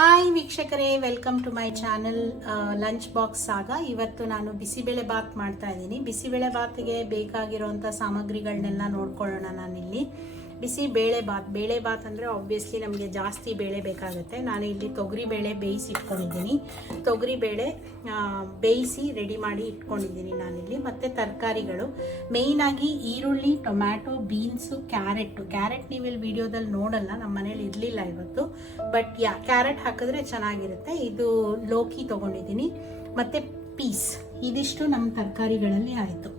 Hi ವೀಕ್ಷಕರೇ, welcome to my channel lunch box saga. ಇವತ್ತು ನಾನು ಬಿಸಿಬೇಳೆ ಬಾತ್ ಮಾಡ್ತಾ ಇದ್ದೀನಿ. ಬಿಸಿಬೇಳೆ ಬಾತ್ಗೆ ಬೇಕಾಗಿರುವಂಥ ಸಾಮಗ್ರಿಗಳನ್ನೆಲ್ಲ ನೋಡ್ಕೊಳ್ಳೋಣ. ನಾನಿಲ್ಲಿ ಬೇಳೆ ಬಾತ್ ಅಂದರೆ ಆಬ್ವಿಯಸ್ಲಿ ನಮಗೆ ಜಾಸ್ತಿ ಬೇಳೆ ಬೇಕಾಗುತ್ತೆ. ನಾನು ಇಲ್ಲಿ ತೊಗರಿಬೇಳೆ ಬೇಯಿಸಿ ಇಟ್ಕೊಂಡಿದ್ದೀನಿ. ತೊಗರಿಬೇಳೆ ಬೇಯಿಸಿ ರೆಡಿ ಮಾಡಿ ಇಟ್ಕೊಂಡಿದ್ದೀನಿ ನಾನಿಲ್ಲಿ. ಮತ್ತು ತರಕಾರಿಗಳು ಮೇಯ್ನಾಗಿ ಈರುಳ್ಳಿ, ಟೊಮ್ಯಾಟೊ, ಬೀನ್ಸು, ಕ್ಯಾರೆಟ್ ನೀವು ಇಲ್ಲಿ ವಿಡಿಯೋದಲ್ಲಿ ನೋಡಲ್ಲ, ನಮ್ಮ ಮನೇಲಿ ಇರಲಿಲ್ಲ ಇವತ್ತು. ಬಟ್ ಕ್ಯಾರೆಟ್ ಹಾಕಿದ್ರೆ ಚೆನ್ನಾಗಿರುತ್ತೆ. ಇದು ಲೋಕಿ ತೊಗೊಂಡಿದ್ದೀನಿ ಮತ್ತು ಪೀಸ್. ಇದಿಷ್ಟು ನಮ್ಮ ತರಕಾರಿಗಳಲ್ಲಿ ಆಯಿತು.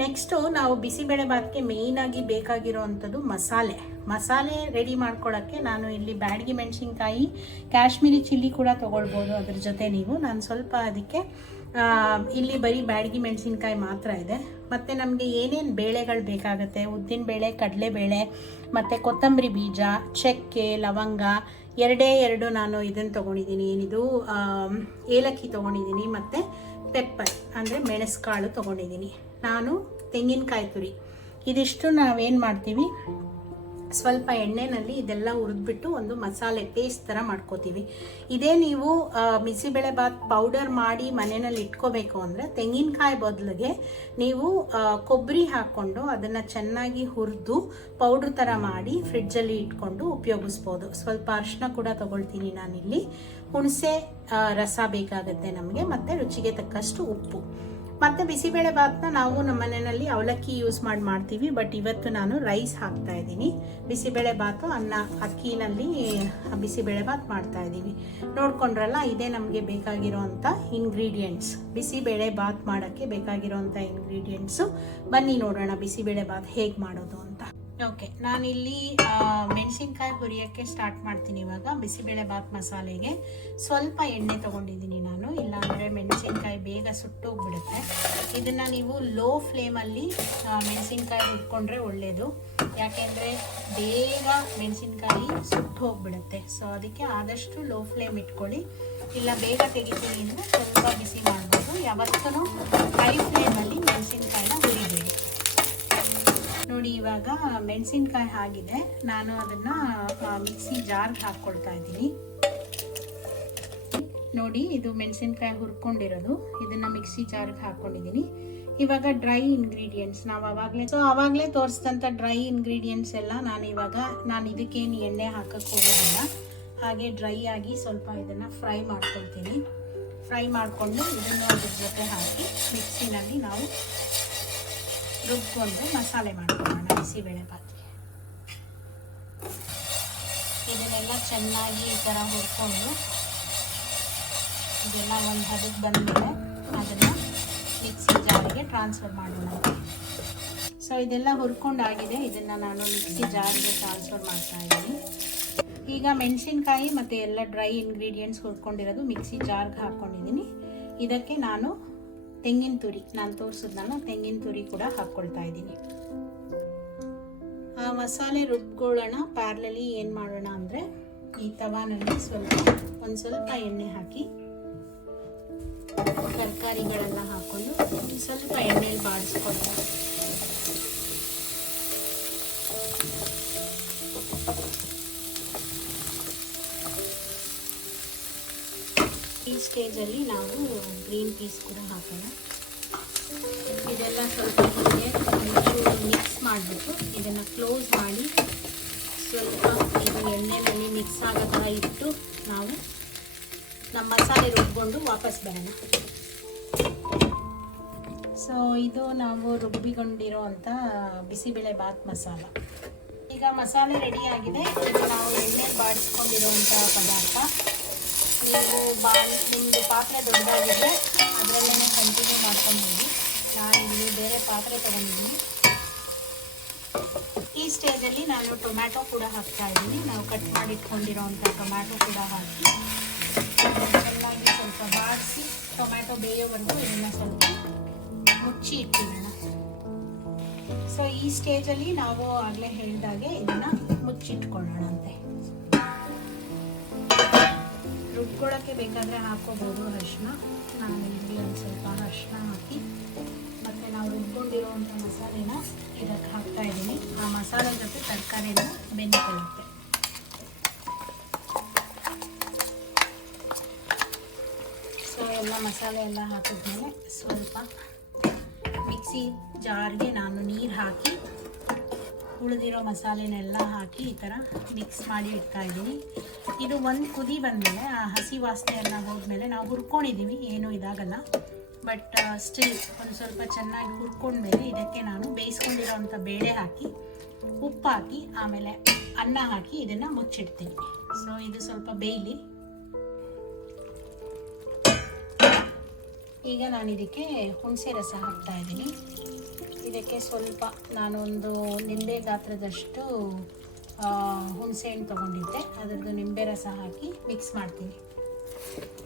ನೆಕ್ಸ್ಟು ನಾವು ಬಿಸಿಬೇಳೆ ಬಾತ್ಗೆ ಮೇಯ್ನಾಗಿ ಬೇಕಾಗಿರೋವಂಥದ್ದು ಮಸಾಲೆ ರೆಡಿ ಮಾಡ್ಕೊಳ್ಳೋಕ್ಕೆ ನಾನು ಇಲ್ಲಿ ಬ್ಯಾಡಗಿ ಮೆಣಸಿನ್ಕಾಯಿ, ಕಾಶ್ಮೀರಿ ಚಿಲ್ಲಿ ಕೂಡ ತೊಗೊಳ್ಬೋದು ಅದ್ರ ಜೊತೆ ನೀವು. ನಾನು ಸ್ವಲ್ಪ ಅದಕ್ಕೆ ಇಲ್ಲಿ ಬರೀ ಬ್ಯಾಡಗಿ ಮೆಣಸಿನ್ಕಾಯಿ ಮಾತ್ರ ಇದೆ. ಮತ್ತು ನಮಗೆ ಏನೇನು ಬೇಳೆಗಳು ಬೇಕಾಗುತ್ತೆ, ಉದ್ದಿನಬೇಳೆ, ಕಡಲೆಬೇಳೆ ಮತ್ತು ಕೊತ್ತಂಬರಿ ಬೀಜ, ಚಕ್ಕೆ, ಲವಂಗ, ಎರಡು ನಾನು ಇದನ್ನು ತೊಗೊಂಡಿದ್ದೀನಿ. ಏನಿದು ಏಲಕ್ಕಿ ತೊಗೊಂಡಿದ್ದೀನಿ ಮತ್ತು ಪೆಪ್ಪರ್ ಅಂದರೆ ಮೆಣಸುಕಾಳು ತೊಗೊಂಡಿದ್ದೀನಿ. ನಾನು ತೆಂಗಿನಕಾಯಿ ತುರಿ. ಇದಿಷ್ಟು ನಾವೇನು ಮಾಡ್ತೀವಿ, ಸ್ವಲ್ಪ ಎಣ್ಣೆನಲ್ಲಿ ಇದೆಲ್ಲ ಹುರಿದ್ಬಿಟ್ಟು ಒಂದು ಮಸಾಲೆ ಪೇಸ್ಟ್ ಥರ ಮಾಡ್ಕೋತೀವಿ. ಇದೇ ನೀವು ಬಿಸಿಬೇಳೆ ಬಾತ್ ಪೌಡರ್ ಮಾಡಿ ಮನೆಯಲ್ಲಿ ಇಟ್ಕೋಬೇಕು ಅಂದರೆ ತೆಂಗಿನಕಾಯಿ ಬದಲಿಗೆ ನೀವು ಕೊಬ್ಬರಿ ಹಾಕ್ಕೊಂಡು ಅದನ್ನು ಚೆನ್ನಾಗಿ ಹುರಿದು ಪೌಡ್ರ್ ಥರ ಮಾಡಿ ಫ್ರಿಡ್ಜಲ್ಲಿ ಇಟ್ಕೊಂಡು ಉಪಯೋಗಿಸ್ಬೋದು. ಸ್ವಲ್ಪ ಅರಿಶಿನ ಕೂಡ ತೊಗೊಳ್ತೀನಿ ನಾನಿಲ್ಲಿ. ಹುಣಸೆ ರಸ ಬೇಕಾಗುತ್ತೆ ನಮಗೆ, ಮತ್ತು ರುಚಿಗೆ ತಕ್ಕಷ್ಟು ಉಪ್ಪು. ಮತ್ತು ಬಿಸಿಬೇಳೆ ಬಾತ್ನ ನಾವು ನಮ್ಮ ಮನೆಯಲ್ಲಿ ಅವಲಕ್ಕಿ ಯೂಸ್ ಮಾಡ್ತೀವಿ. ಬಟ್ ಇವತ್ತು ನಾನು ರೈಸ್ ಹಾಕ್ತಾ ಇದ್ದೀನಿ. ಬಿಸಿಬೇಳೆ ಬಾತು ಅಕ್ಕಿನಲ್ಲಿ ಬಿಸಿಬೇಳೆ ಬಾತ್ ಮಾಡ್ತಾ ಇದ್ದೀವಿ. ನೋಡ್ಕೊಂಡ್ರಲ್ಲ, ಇದೇ ನಮಗೆ ಬೇಕಾಗಿರೋವಂಥ ಇಂಗ್ರೀಡಿಯೆಂಟ್ಸ್. ಬಿಸಿಬೇಳೆ ಬಾತ್ ಮಾಡೋಕ್ಕೆ ಬೇಕಾಗಿರೋವಂಥ ಇಂಗ್ರೀಡಿಯೆಂಟ್ಸು. ಬನ್ನಿ ನೋಡೋಣ ಬಿಸಿಬೇಳೆ ಬಾತ್ ಹೇಗೆ ಮಾಡೋದು ಅಂತ. ಓಕೆ, ನಾನಿಲ್ಲಿ ಮೆಣಸಿನ್ಕಾಯಿ ಹುರಿಯೋಕ್ಕೆ ಸ್ಟಾರ್ಟ್ ಮಾಡ್ತೀನಿ. ಇವಾಗ ಬಿಸಿಬೇಳೆ ಬಾತ್ ಮಸಾಲೆಗೆ ಸ್ವಲ್ಪ ಎಣ್ಣೆ ತೊಗೊಂಡಿದ್ದೀನಿ ನಾನು, ಇಲ್ಲಾಂದರೆ ಮೆಣಸಿನ್ಕಾಯಿ ಬೇಗ ಸುಟ್ಟೋಗ್ಬಿಡುತ್ತೆ. ಇದನ್ನು ನೀವು ಲೋ ಫ್ಲೇಮಲ್ಲಿ ಮೆಣಸಿನ್ಕಾಯಿ ಹುರ್ಕೊಂಡ್ರೆ ಒಳ್ಳೆಯದು, ಯಾಕೆಂದರೆ ಬೇಗ ಮೆಣಸಿನ್ಕಾಯಿ ಸುಟ್ಟು ಹೋಗ್ಬಿಡುತ್ತೆ. ಸೊ ಅದಕ್ಕೆ ಆದಷ್ಟು ಲೋ ಫ್ಲೇಮ್ ಇಟ್ಕೊಳ್ಳಿ, ಇಲ್ಲ ಬೇಗ ತೆಗಿತೀನಿ ಅಂದರೆ ಸ್ವಲ್ಪ ಬಿಸಿ ಮಾಡ್ಬೋದು. ಯಾವತ್ತೂ ಹೈ ಫ್ಲೇಮಲ್ಲಿ ಮೆಣಸಿನ್ಕಾಯಿನ ಹುರಿಬೇಡಿ. ನೋಡಿ, ಇವಾಗ ಮೆಣಸಿನ್ಕಾಯಿ ಆಗಿದೆ. ನಾನು ಅದನ್ನು ಮಿಕ್ಸಿ ಜಾರ್ಗೆ ಹಾಕ್ಕೊಳ್ತಾ ಇದ್ದೀನಿ. ನೋಡಿ, ಇದು ಮೆಣಸಿನ್ಕಾಯಿ ಹುರ್ಕೊಂಡಿರೋದು, ಇದನ್ನು ಮಿಕ್ಸಿ ಜಾರ್ಗೆ ಹಾಕ್ಕೊಂಡಿದ್ದೀನಿ. ಇವಾಗ ಡ್ರೈ ಇಂಗ್ರೀಡಿಯೆಂಟ್ಸ್ ನಾವು ಆವಾಗಲೇ ತೋರಿಸಿದಂಥ ಡ್ರೈ ಇಂಗ್ರೀಡಿಯೆಂಟ್ಸ್ ಎಲ್ಲ ನಾನು ಇದಕ್ಕೇನು ಎಣ್ಣೆ ಹಾಕಕ್ಕೆ ಹೋಗೋದಿಲ್ಲ. ಹಾಗೆ ಡ್ರೈ ಆಗಿ ಸ್ವಲ್ಪ ಇದನ್ನು ಫ್ರೈ ಮಾಡ್ಕೊಳ್ತೀನಿ. ಫ್ರೈ ಮಾಡಿಕೊಂಡು ಇದನ್ನು ಅದ್ರ ಜೊತೆ ಹಾಕಿ ಮಿಕ್ಸಿನಲ್ಲಿ ನಾವು ರುಬ್ಕೊಂಡು ಮಸಾಲೆ ಮಾಡ್ಕೊಳ್ಳೋಣ ಬಿಸಿಬೇಳೆ ಬಾತ್ಗೆ. ಇದನ್ನೆಲ್ಲ ಚೆನ್ನಾಗಿ ಈ ಥರ ಹುರ್ಕೊಂಡು ಇದೆಲ್ಲ ಒಂದು ಹದಕ್ಕೆ ಬಂದಮೇಲೆ ಅದನ್ನು ಮಿಕ್ಸಿ ಜಾರಿಗೆ ಟ್ರಾನ್ಸ್ಫರ್ ಮಾಡೋಣ. ಸೊ ಇದೆಲ್ಲ ಹುರ್ಕೊಂಡಾಗಿದೆ, ಇದನ್ನು ನಾನು ಮಿಕ್ಸಿ ಜಾರಿಗೆ ಟ್ರಾನ್ಸ್ಫರ್ ಮಾಡ್ತಾ ಇದ್ದೀನಿ. ಈಗ ಮೆಣಸಿನ್ಕಾಯಿ ಮತ್ತು ಎಲ್ಲ ಡ್ರೈ ಇಂಗ್ರೀಡಿಯೆಂಟ್ಸ್ ಹುರ್ಕೊಂಡಿರೋದು ಮಿಕ್ಸಿ ಜಾರ್ಗೆ ಹಾಕ್ಕೊಂಡಿದ್ದೀನಿ. ಇದಕ್ಕೆ ನಾನು ತೆಂಗಿನ ತುರಿ, ನಾನು ತೋರಿಸಿದ್ನಲ್ಲ ತೆಂಗಿನ ತುರಿ ಕೂಡ ಹಾಕ್ಕೊಳ್ತಾ ಇದ್ದೀನಿ. ಆ ಮಸಾಲೆ ರುಬ್ಕೊಳ್ಳೋಣ. ಪ್ಯಾರ್ಲಲ್ಲಿ ಏನು ಮಾಡೋಣ ಅಂದರೆ, ಈ ತವಾನಲ್ಲಿ ಒಂದು ಸ್ವಲ್ಪ ಎಣ್ಣೆ ಹಾಕಿ ತರಕಾರಿಗಳೆಲ್ಲ ಹಾಕ್ಕೊಂಡು ಸ್ವಲ್ಪ ಎಣ್ಣೆಯಲ್ಲಿ ಬಾಡಿಸ್ಕೊಳ್ತಾ. ಈ ಸ್ಟೇಜಲ್ಲಿ ನಾವು ಗ್ರೀನ್ ಪೀಸ್ ಕೂಡ ಹಾಕೋಣ. ಇದೆಲ್ಲ ಸ್ವಲ್ಪ ಮಿಕ್ಸ್ ಮಾಡಿಬಿಟ್ಟು ಇದನ್ನು ಕ್ಲೋಸ್ ಮಾಡಿ ಸ್ವಲ್ಪ ಇದು ಎಣ್ಣೆಯಲ್ಲಿ ಮಿಕ್ಸ್ ಆಗೋ ಥರ ಇಟ್ಟು ನಾವು ನಮ್ಮ ಮಸಾಲೆ ರುಬ್ಕೊಂಡು ವಾಪಸ್ ಬರೋಣ. ಸೊ ಇದು ನಾವು ರುಬ್ಬಿಕೊಂಡಿರೋ ಅಂಥ ಬಿಸಿಬೇಳೆ ಬಾತ್ ಮಸಾಲ. ಈಗ ಮಸಾಲೆ ರೆಡಿಯಾಗಿದೆ. ಇದು ನಾವು ಎಣ್ಣೆ ಬಾಡಿಸ್ಕೊಂಡಿರೋವಂಥ ಪದಾರ್ಥ. ನೀವು ನಿಮ್ಮದು ಪಾತ್ರೆ ದೊಡ್ಡದಾಗಿದ್ದರೆ ಅದರಲ್ಲೇ ಕಂಟಿನ್ಯೂ ಮಾಡ್ಕೊಂಡು ಹೋಗಿ. ನಾನು ಇಲ್ಲಿ ಬೇರೆ ಪಾತ್ರೆ ತೊಗೊಂಡಿದ್ದೀನಿ. ಈ ಸ್ಟೇಜಲ್ಲಿ ನಾನು ಟೊಮ್ಯಾಟೊ ಕೂಡ ಹಾಕ್ತಾ ಇದ್ದೀನಿ. ನಾವು ಕಟ್ ಮಾಡಿ ಇಟ್ಕೊಂಡಿರೋವಂಥ ಟೊಮ್ಯಾಟೊ ಕೂಡ ಹಾಕಿ ಚೆನ್ನಾಗಿ ಸ್ವಲ್ಪ ಬಾಡಿಸಿ ಟೊಮ್ಯಾಟೊ ಬೇಯೋವರೆಗೂ ಇದನ್ನು ಸ್ವಲ್ಪ ಮುಚ್ಚಿ ಇಟ್ಟಿರೋಣ. ಸೊ ಈ ಸ್ಟೇಜಲ್ಲಿ ನಾವು ಆಗಲೇ ಹೇಳಿದಾಗೆ ಇದನ್ನು ಮುಚ್ಚಿಟ್ಕೊಳ್ಳೋಣಂತೆ. ರುಬ್ಕೊಳ್ಳೋಕ್ಕೆ ಬೇಕಾದರೆ ಹಾಕ್ಕೋಬೋದು ಅರಿಶಿನ. ನಾನು ಇಲ್ಲಿ ಒಂದು ಸ್ವಲ್ಪ ಅರಿಶಿನ ಹಾಕಿ ಮತ್ತು ನಾವು ರುಬ್ಕೊಂಡಿರೋವಂಥ ಮಸಾಲೆನ ಇದಕ್ಕೆ ಹಾಕ್ತಾ ಇದ್ದೀನಿ. ಆ ಮಸಾಲೆ ಜೊತೆ ತರಕಾರಿನ ಬೆಂದ್ಕೊಳ್ಳುತ್ತೆ. ಎಲ್ಲ ಮಸಾಲೆ ಎಲ್ಲ ಹಾಕಿದ್ಮೇಲೆ ಸ್ವಲ್ಪ ಮಿಕ್ಸಿ ಜಾರ್ಗೆ ನಾನು ನೀರು ಹಾಕಿ ಉಳಿದಿರೋ ಮಸಾಲೆನೆಲ್ಲ ಹಾಕಿ ಈ ಥರ ಮಿಕ್ಸ್ ಮಾಡಿ ಇಡ್ತಾ ಇದ್ದೀನಿ. ಇದು ಒಂದು ಕುದಿ ಬಂದಮೇಲೆ ಆ ಹಸಿ ವಾಸನೆ ಎಲ್ಲ ಹೋದ್ಮೇಲೆ ನಾವು ಹುರ್ಕೊಂಡಿದ್ದೀವಿ, ಏನೂ ಇದಾಗಲ್ಲ. ಬಟ್ ಸ್ಟಿಲ್ ಒಂದು ಸ್ವಲ್ಪ ಚೆನ್ನಾಗಿ ಹುರ್ಕೊಂಡ್ಮೇಲೆ ಇದಕ್ಕೆ ನಾನು ಬೇಯಿಸ್ಕೊಂಡಿರೋವಂಥ ಬೇಳೆ ಹಾಕಿ ಉಪ್ಪು ಹಾಕಿ ಆಮೇಲೆ ಅನ್ನ ಹಾಕಿ ಇದನ್ನು ಮುಚ್ಚಿಡ್ತೀನಿ. ಸೊ ಇದು ಸ್ವಲ್ಪ ಬೇಯಲಿ. ಈಗ ನಾನು ಇದಕ್ಕೆ ಹುಣಸೆ ರಸ ಹಾಕ್ತಾ ಇದ್ದೀನಿ. ಇದಕ್ಕೆ ಸ್ವಲ್ಪ ನಾನೊಂದು ನಿಂಬೆ ಗಾತ್ರದಷ್ಟು ಹುಣಸೆ ಹಣ್ಣು ತೊಗೊಂಡಿದ್ದೆ, ಅದರದ್ದು ನಿಂಬೆ ರಸ ಹಾಕಿ ಮಿಕ್ಸ್ ಮಾಡ್ತೀನಿ.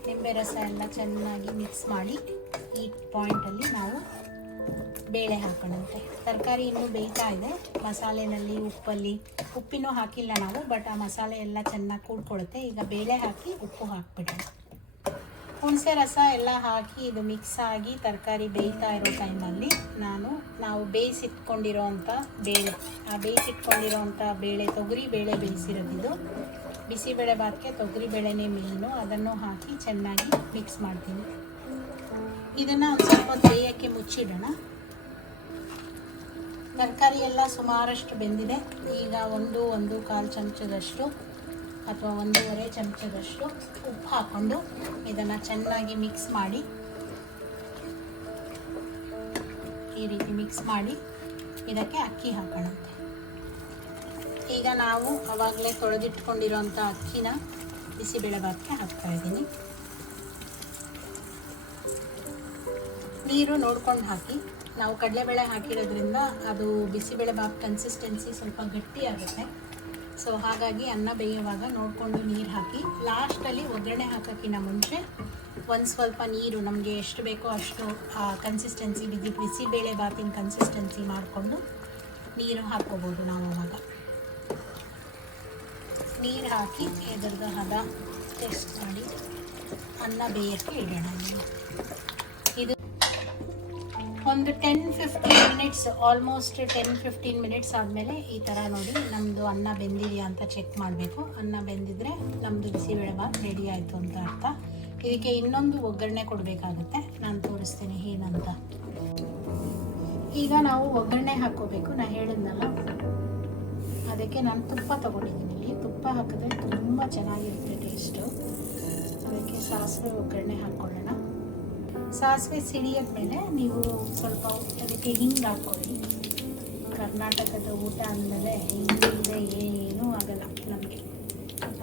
ನಿಂಬೆ ರಸ ಎಲ್ಲ ಚೆನ್ನಾಗಿ ಮಿಕ್ಸ್ ಮಾಡಿ ಈ ಪಾಯಿಂಟಲ್ಲಿ ನಾವು ಬೇಳೆ ಹಾಕೋಣಂತೆ. ತರಕಾರಿ ಇನ್ನೂ ಬೇಯ್ತಾ ಇದೆ ಮಸಾಲೆನಲ್ಲಿ, ಉಪ್ಪಿನೂ ಹಾಕಿಲ್ಲ ನಾವು, ಬಟ್ ಆ ಮಸಾಲೆ ಎಲ್ಲ ಚೆನ್ನಾಗಿ ಕೂಡ್ಕೊಳ್ಳುತ್ತೆ. ಈಗ ಬೇಳೆ ಹಾಕಿ ಉಪ್ಪು ಹಾಕ್ಬಿಡೋಣ. ಹುಣಸೆ ರಸ ಎಲ್ಲ ಹಾಕಿ ಇದು ಮಿಕ್ಸ್ ಆಗಿ ತರಕಾರಿ ಬೇಯ್ತಾ ಇರೋ ಟೈಮಲ್ಲಿ ನಾವು ಬೇಯಿಸಿಟ್ಕೊಂಡಿರೋವಂಥ ಬೇಳೆ, ಆ ಬೇಯಿಸಿಟ್ಕೊಂಡಿರೋವಂಥ ಬೇಳೆ ತೊಗರಿ ಬೇಳೆ ಬೇಯಿಸಿರೋದಿದು. ಬಿಸಿಬೇಳೆ ಭಾತ್ಗೆ ತೊಗರಿ ಬೇಳೆನೇ ಮೇನು, ಅದನ್ನು ಹಾಕಿ ಚೆನ್ನಾಗಿ ಮಿಕ್ಸ್ ಮಾಡ್ತೀನಿ. ಇದನ್ನು ಒಂದು ಸ್ವಲ್ಪ ಬೇಯಕ್ಕೆ ಮುಚ್ಚಿಡೋಣ. ತರಕಾರಿ ಎಲ್ಲ ಸುಮಾರಷ್ಟು ಬೆಂದಿದೆ. ಈಗ 1.25 ಚಮಚದಷ್ಟು ಅಥವಾ 1.5 ಚಮಚದಷ್ಟು ಉಪ್ಪು ಹಾಕ್ಕೊಂಡು ಇದನ್ನು ಚೆನ್ನಾಗಿ ಮಿಕ್ಸ್ ಮಾಡಿ, ಈ ರೀತಿ ಮಿಕ್ಸ್ ಮಾಡಿ ಇದಕ್ಕೆ ಅಕ್ಕಿ ಹಾಕೋಣಂತೆ. ಈಗ ನಾವು ಆವಾಗಲೇ ತೊಳೆದಿಟ್ಕೊಂಡಿರೋಂಥ ಅಕ್ಕಿನ ಬಿಸಿಬೇಳೆ ಭಾತ್ಗೆ ಹಾಕ್ತಾ ಇದ್ದೀನಿ. ನೀರು ನೋಡ್ಕೊಂಡು ಹಾಕಿ. ನಾವು ಕಡಲೆಬೇಳೆ ಹಾಕಿರೋದ್ರಿಂದ ಅದು ಬಿಸಿಬೇಳೆ ಭಾತ್ ಕನ್ಸಿಸ್ಟೆನ್ಸಿ ಸ್ವಲ್ಪ ಗಟ್ಟಿಯಾಗುತ್ತೆ. ಸೊ ಹಾಗಾಗಿ ಅನ್ನ ಬೇಯುವಾಗ ನೋಡಿಕೊಂಡು ನೀರು ಹಾಕಿ, ಲಾಸ್ಟಲ್ಲಿ ಒಗ್ಗರಣೆ ಹಾಕೋಕ್ಕಿಂತ ಮುಂಚೆ ಒಂದು ಸ್ವಲ್ಪ ನೀರು ನಮಗೆ ಎಷ್ಟು ಬೇಕೋ ಅಷ್ಟು ಕನ್ಸಿಸ್ಟೆನ್ಸಿ ಬಿಸಿಬೇಳೆ ಭಾತಿನ ಕನ್ಸಿಸ್ಟೆನ್ಸಿ ಮಾಡಿಕೊಂಡು ನೀರು ಹಾಕ್ಕೋಬೋದು. ನಾವು ಅವಾಗ ನೀರು ಹಾಕಿ ಇದರದ್ದು ಹದ ಟೆಸ್ಟ್ ಮಾಡಿ ಅನ್ನ ಬೇಯೋಕ್ಕೆ ಇಡೋಣ. ಇದು ಒಂದು 10-15 ಮಿನಿಟ್ಸ್, ಆಲ್ಮೋಸ್ಟ್ 10-15 ಮಿನಿಟ್ಸ್ ಆದಮೇಲೆ ಈ ಥರ ನೋಡಿ ನಮ್ಮದು ಅನ್ನ ಬೆಂದಿದೆಯಾ ಅಂತ ಚೆಕ್ ಮಾಡಬೇಕು. ಅನ್ನ ಬೆಂದಿದ್ರೆ ನಮ್ಮದು ಬಿಸಿಬೇಳೆ ಭಾತ್ ರೆಡಿ ಆಯಿತು ಅಂತ ಅರ್ಥ. ಇದಕ್ಕೆ ಇನ್ನೊಂದು ಒಗ್ಗರಣೆ ಕೊಡಬೇಕಾಗುತ್ತೆ, ನಾನು ತೋರಿಸ್ತೀನಿ ಏನಂತ. ಈಗ ನಾವು ಒಗ್ಗರಣೆ ಹಾಕ್ಕೋಬೇಕು. ನಾನು ಹೇಳಿದ್ನಲ್ಲ, ಅದಕ್ಕೆ ನಾನು ತುಪ್ಪ ತೊಗೊಂಡಿದ್ದೀನಿ. ಇಲ್ಲಿ ತುಪ್ಪ ಹಾಕಿದ್ರೆ ತುಂಬ ಚೆನ್ನಾಗಿರುತ್ತೆ ಟೇಸ್ಟು. ಅದಕ್ಕೆ ಸಾಸಿವೆ ಒಗ್ಗರಣೆ ಹಾಕ್ಕೊಳ್ಳೋಣ. ಸಾಸಿವೆ ಸಿಡಿಯೋದ ಮೇಲೆ ನೀವು ಸ್ವಲ್ಪ ಅದಕ್ಕೆ ಹಿಂಗೆ ಹಾಕ್ಕೊಳ್ಳಿ. ಕರ್ನಾಟಕದ ಊಟ ಅಂದಮೇಲೆ ಹಿಂಗಿದೆ, ಏನೂ ಆಗಲ್ಲ ನಮಗೆ.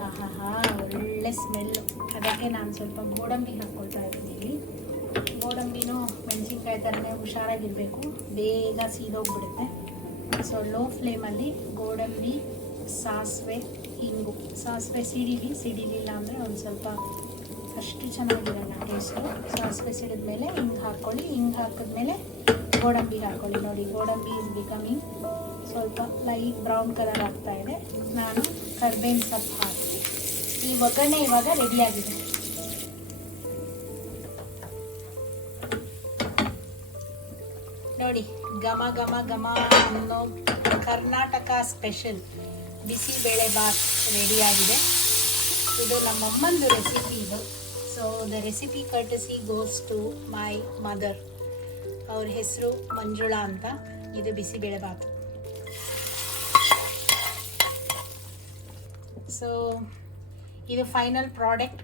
ಆಹಾ ಒಳ್ಳೆ ಸ್ಮೆಲ್ಲು. ಅದಕ್ಕೆ ನಾನು ಸ್ವಲ್ಪ ಗೋಡಂಬಿ ಹಾಕ್ಕೊಳ್ತಾ ಇದ್ದೀನಿ. ಇಲ್ಲಿ ಗೋಡಂಬಿನೂ ಮೆಣಸಿನ್ಕಾಯಿ ಥರನೇ ಹುಷಾರಾಗಿರಬೇಕು, ಬೇಗ ಸೀದೋಗ್ಬಿಡುತ್ತೆ. ಸೊ ಲೋ ಫ್ಲೇಮಲ್ಲಿ ಗೋಡಂಬಿ, ಸಾಸಿವೆ, ಹಿಂಗು. ಸಾಸಿವೆ ಸಿಡಿಲಿಲ್ಲ ಅಂದರೆ ಒಂದು ಸ್ವಲ್ಪ ಅಷ್ಟು ಚೆನ್ನಾಗಿರಲ್ಲ ಟೇಸ್ಟು. ಸಾಸಿವೆ ಸಿಡಿದ್ಮೇಲೆ ಹಿಂಗೆ ಹಾಕ್ಕೊಳ್ಳಿ. ಹಿಂಗೆ ಹಾಕಿದ್ಮೇಲೆ ಗೋಡಂಬಿ ಹಾಕ್ಕೊಳ್ಳಿ. ನೋಡಿ ಗೋಡಂಬಿ ಇಸ್ ಬಿಕಮಿಂಗ್ ಸ್ವಲ್ಪ ಲೈಟ್ ಬ್ರೌನ್ ಕಲರ್ ಆಗ್ತಾ ಇದೆ. ನಾನು ಕರ್ಬೇವಿನ ಸೊಪ್ಪು ಹಾಕಿ ಈ ಒಗ್ಗರಣೆ ಇವಾಗ ರೆಡಿಯಾಗಿದೆ. ನೋಡಿ ಘಮ ಘಮ ಘಮ ಅನ್ನೋ ಕರ್ನಾಟಕ ಸ್ಪೆಷಲ್ ಬಿಸಿಬೇಳೆ ಭಾತ್ ರೆಡಿಯಾಗಿದೆ. ಇದು ನಮ್ಮಮ್ಮಂದು ರೆಸಿಪಿ ಇದು. So the recipe courtesy goes to my mother. ಅವ್ರ ಹೆಸರು ಮಂಜುಳಾ ಅಂತ. ಇದು ಬಿಸಿಬೇಳೆ ಭಾತ್. ಸೊ ಇದು final product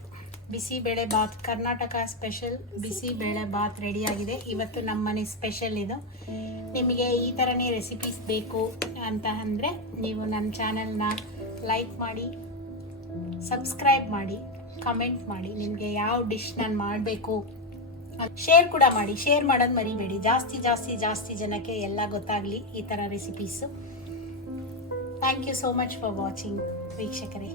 bisibele bath, Karnataka special bisibele bath ರೆಡಿಯಾಗಿದೆ. ಇವತ್ತು ನಮ್ಮನೆ ಸ್ಪೆಷಲ್ ಇದು. ನಿಮಗೆ ಈ ಥರನೇ ರೆಸಿಪೀಸ್ ಬೇಕು ಅಂತ ಅಂದರೆ ನೀವು ನನ್ನ ಚಾನಲ್ನ ಲೈಕ್ ಮಾಡಿ, ಸಬ್ಸ್ಕ್ರೈಬ್ ಮಾಡಿ, ಕಮೆಂಟ್ ಮಾಡಿ. ನಿಮಗೆ ಯಾವ ಡಿಶ್ ನಾನು ಮಾಡಬೇಕು, ಶೇರ್ ಕೂಡ ಮಾಡಿ. ಶೇರ್ ಮಾಡೋದು ಮರಿಬೇಡಿ. ಜಾಸ್ತಿ ಜನಕ್ಕೆ ಎಲ್ಲ ಗೊತ್ತಾಗಲಿ ಈ ಥರ recipes. Thank you so much for watching ವೀಕ್ಷಕರೇ.